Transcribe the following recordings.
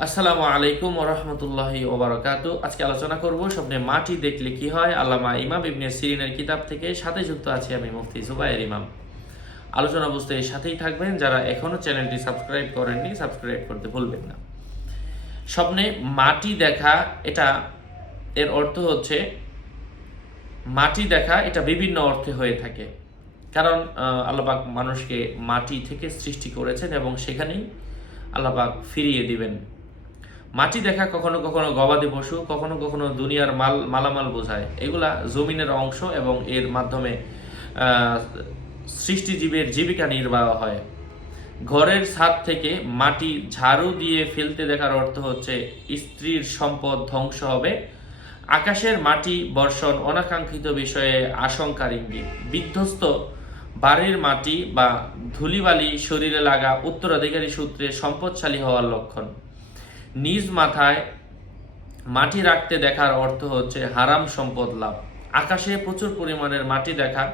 আসসালামু আলাইকুম ওয়া রাহমাতুল্লাহি ওয়া বারাকাতুহু। আজকে আলোচনা করব স্বপ্নে মাটি দেখলে কি হয়, আল্লামা ইমাম ইবনে সিরিনের কিতাব থেকে। সাথে যুক্ত আছি আমি মুফতি জুবায়ের ইমাম। আলোচনা বুঝতে এর সাথেই থাকবেন। যারা এখনো চ্যানেলটি সাবস্ক্রাইব করেননি, সাবস্ক্রাইব করতে ভুলবেন না। স্বপ্নে মাটি দেখা, এটা এর অর্থ হচ্ছে মাটি দেখা, এটা বিভিন্ন অর্থে হয়ে থাকে। কারণ আল্লাহ পাক মানুষকে মাটি থেকে সৃষ্টি করেছেন এবং সেখানেই আল্লাহ পাক ফিরিয়ে দিবেন। মাটি দেখা কখনো কখনো গবাদি পশু, কখনো কখনো দুনিয়ার মালামাল বোঝায়। এগুলা জমিনের অংশ এবং এর মাধ্যমে সৃষ্টিজীবের জীবিকা নির্বাহ হয়। ঘরের ছাদ থেকে মাটি ঝাড়ু দিয়ে ফেলতে দেখার অর্থ হচ্ছে স্ত্রীর সম্পদ ধ্বংস হবে। আকাশের মাটি বর্ষণ অনাকাঙ্ক্ষিত বিষয়ে আশঙ্কার ইঙ্গিত। বিধ্বস্ত বাড়ির মাটি বা ধূলিবালি শরীরে লাগা উত্তরাধিকারী সূত্রে সম্পদশালী হওয়ার লক্ষণ। নিজ মাথায় মাটি রাখতে দেখার অর্থ হচ্ছে হারাম সম্পদ লাভ। আকাশে প্রচুর পরিমাণের মাটি দেখা,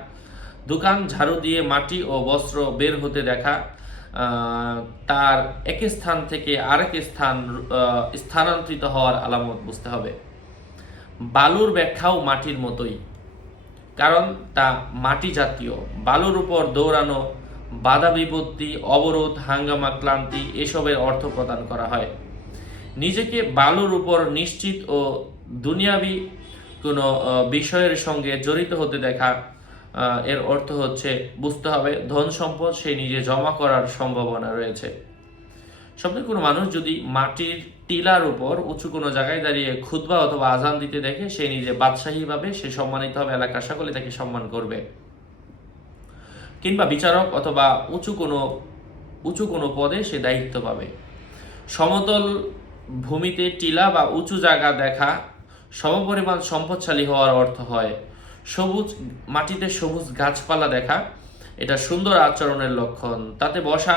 দোকান ঝাড়ু দিয়ে মাটি ও বস্ত্র বের হতে দেখা, তার এক স্থান থেকে আরেক স্থানান্তরিত হওয়ার আলামত বুঝতে হবে। বালুর ব্যাখ্যাও মাটির মতোই, কারণ তা মাটি জাতীয়। বালুর উপর দৌড়ানো, বাধা বিপত্তি, অবরোধ, হাঙ্গামা, ক্লান্তি এসবের অর্থ প্রদান করা হয়। নিজেকে বালুর উপর নিশ্চিত ও দুনিয়াবি কোনো বিষয়ের সঙ্গে জড়িত হতে দেখা, এর অর্থ হচ্ছে বুঝতে হবে ধন সম্পদ সে নিজে জমা করার সম্ভাবনা রয়েছে। স্বপ্নে কোনো মানুষ যদি মাটির টিলার উপর উঁচু কোনো জায়গায় দাঁড়িয়ে খুতবা অথবা আজান দিতে দেখে, সে নিজে বাদশাহী ভাবে সে সম্মানিত হবে, এলাকার সকলে তাকে সম্মান করবে। কিংবা বিচারক অথবা উঁচু কোনো পদে সে দায়িত্ব পাবে। সমতল ভূমিতে টিলা বা উঁচু জায়গা দেখা সমপরিমাণ সম্পদশালী হওয়ার অর্থ হয়। মাটিতে সবুজ গাছপালা দেখা, এটা সুন্দর আচরণের লক্ষণ। তাতে বসা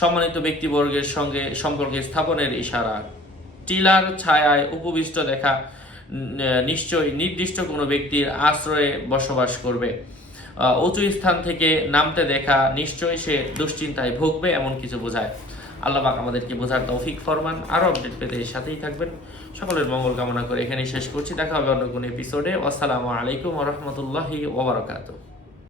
সম্মানিত ব্যক্তিবর্গের সঙ্গে সম্পর্ক স্থাপনের ইশারা। টিলার ছায়ায় উপবিষ্ট দেখা নিশ্চয়ই নির্দিষ্ট কোনো ব্যক্তির আশ্রয়ে বসবাস করবে। উঁচু স্থান থেকে নামতে দেখা নিশ্চয়ই সে দুশ্চিন্তায় ভুগবে, এমন কিছু বোঝায়। আল্লাহ পাক আমাদেরকে বোঝার তৌফিক ফরমান। আরও আপডেট পেতে এর সাথেই থাকবেন। সকলের মঙ্গল কামনা করে এখানেই শেষ করছি। দেখা হবে অন্য কোনো এপিসোডে। আসসালামু আলাইকুম ওয়া রাহমাতুল্লাহি ওয়া বারাকাতুহু।